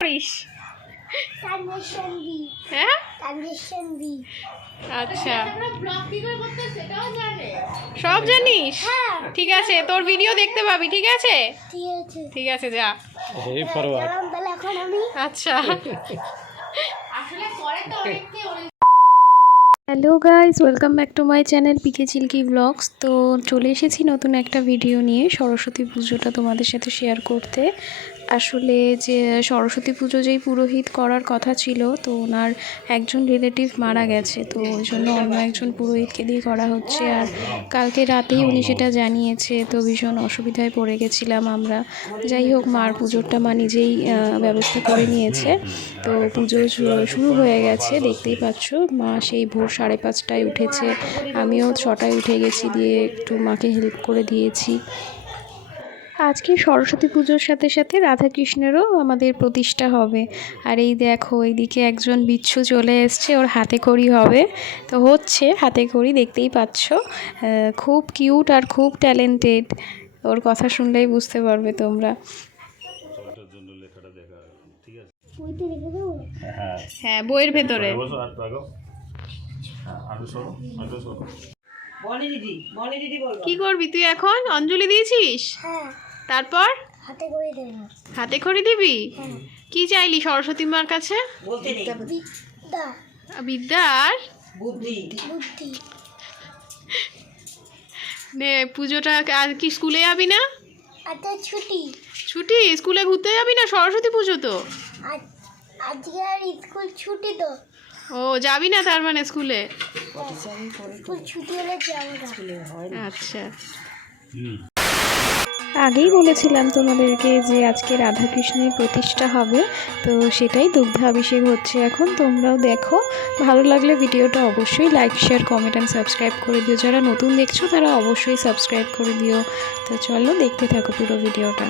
করিস? হ্যাঁ, আচ্ছা, সব জানিস? ঠিক আছে, তোর ভিডিও দেখতে পাবি। ঠিক আছে, ঠিক আছে, যা। আচ্ছা। Hello guys, welcome back to my channel PK Chilki vlogs. তো চলে এসেছি নতুন একটা ভিডিও নিয়ে সরস্বতী পুজোটা তোমাদের সাথে শেয়ার করতে। আসলে যে সরস্বতী পুজো যেই পুরোহিত করার কথা ছিল, তো ওনার একজন রিলেটিভ মারা গেছে, তো ওই জন্য অন্য একজন পুরোহিতকে দিয়ে করা হচ্ছে। আর কালকে রাতেই উনি সেটা জানিয়েছে, তো ভীষণ অসুবিধায় পড়ে গেছিলাম আমরা। যাই হোক, মার পুজোরটা মা নিজেই ব্যবস্থা করে নিয়েছে। তো পুজো শুরু হয়ে গেছে, দেখতেই পাচ্ছ। মা সেই ভোর 5:30টায় উঠেছে, আমিও 6টায় উঠে গেছি, দিয়ে একটু মাকে হেল্প করে দিয়েছি। আজকে সরস্বতী পুজোর সাথে সাথে রাধাকৃষ্ণেরও আমাদের প্রতিষ্ঠা হবে। আর এই দেখো, এইদিকে একজন বিচ্ছু চলে এসছে, ওর হাতে খড়ি হবে। তো হচ্ছে হাতে খড়ি, দেখতেই পাচ্ছ। খুব কিউট আর খুব ট্যালেন্টেড, ওর কথা শুনলেই বুঝতে পারবে তোমরা। হ্যাঁ, বইয়ের ভেতরে। কি করবি তুই এখন? অঞ্জলি দিয়েছিস? তারপর হাতে খড়ি দিবি? কি চাইলি সরস্বতী মার কাছে? বিদ্যা আর নে, পুজোটা আর কি স্কুলে যাবি না? ছুটি? স্কুলে ঘুরতে যাবি না? সরস্বতী পুজো তো। আজকে আর স্কুল ছুটি তো। ও, যাবি না তার মানে স্কুলে? স্কুল ছুটি হলে যাবো না। আচ্ছা, আগেই বলেছিলাম তোমাদেরকে যে আজকে রাধাকৃষ্ণের প্রতিষ্ঠা হবে, তো সেটাই দুগ্ধাভিষেক হচ্ছে এখন। তোমরাও দেখো, ভালো লাগলে ভিডিওটা অবশ্যই like, share, comment and subscribe করে দিও। যারা নতুন দেখছো তারা অবশ্যই সাবস্ক্রাইব করে দিও। তো চলো, দেখতে থাকো পুরো ভিডিওটা।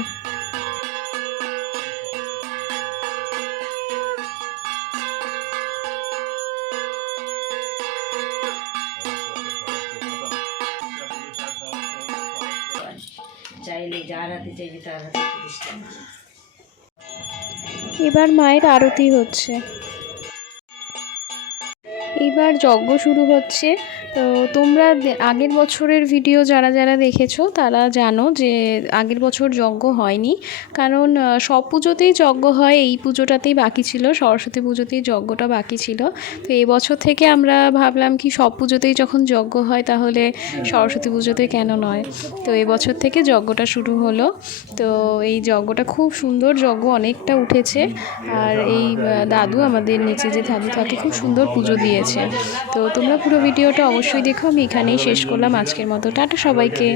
এবার মায়ের আরতি হচ্ছে, এইবার যজ্ঞ শুরু হচ্ছে। তো তোমরা আগের বছরের ভিডিও যারা যারা দেখেছো তারা জানো যে আগের বছর যজ্ঞ হয়নি, কারণ সব পুজোতেই যজ্ঞ হয়, এই পুজোটাতেই বাকি ছিল, সরস্বতী পুজোতেই যজ্ঞটা বাকি ছিল। তো এই বছর থেকে আমরা ভাবলাম কি সব পুজোতেই যখন যজ্ঞ হয় তাহলে সরস্বতী পুজোতে কেন নয়। তো এবছর থেকে যজ্ঞটা শুরু হলো। তো এই যজ্ঞটা খুব সুন্দর যজ্ঞ, অনেকটা উঠেছে। আর এই দাদু, আমাদের নিচে যে দাদু থাকে, খুব সুন্দর পুজো দিয়েছে। তো তোমরা পুরো ভিডিওটা অবশ্যই দেখো। আমি এখানেই শেষ করলাম আজকের মতো। টাটা সবাইকে।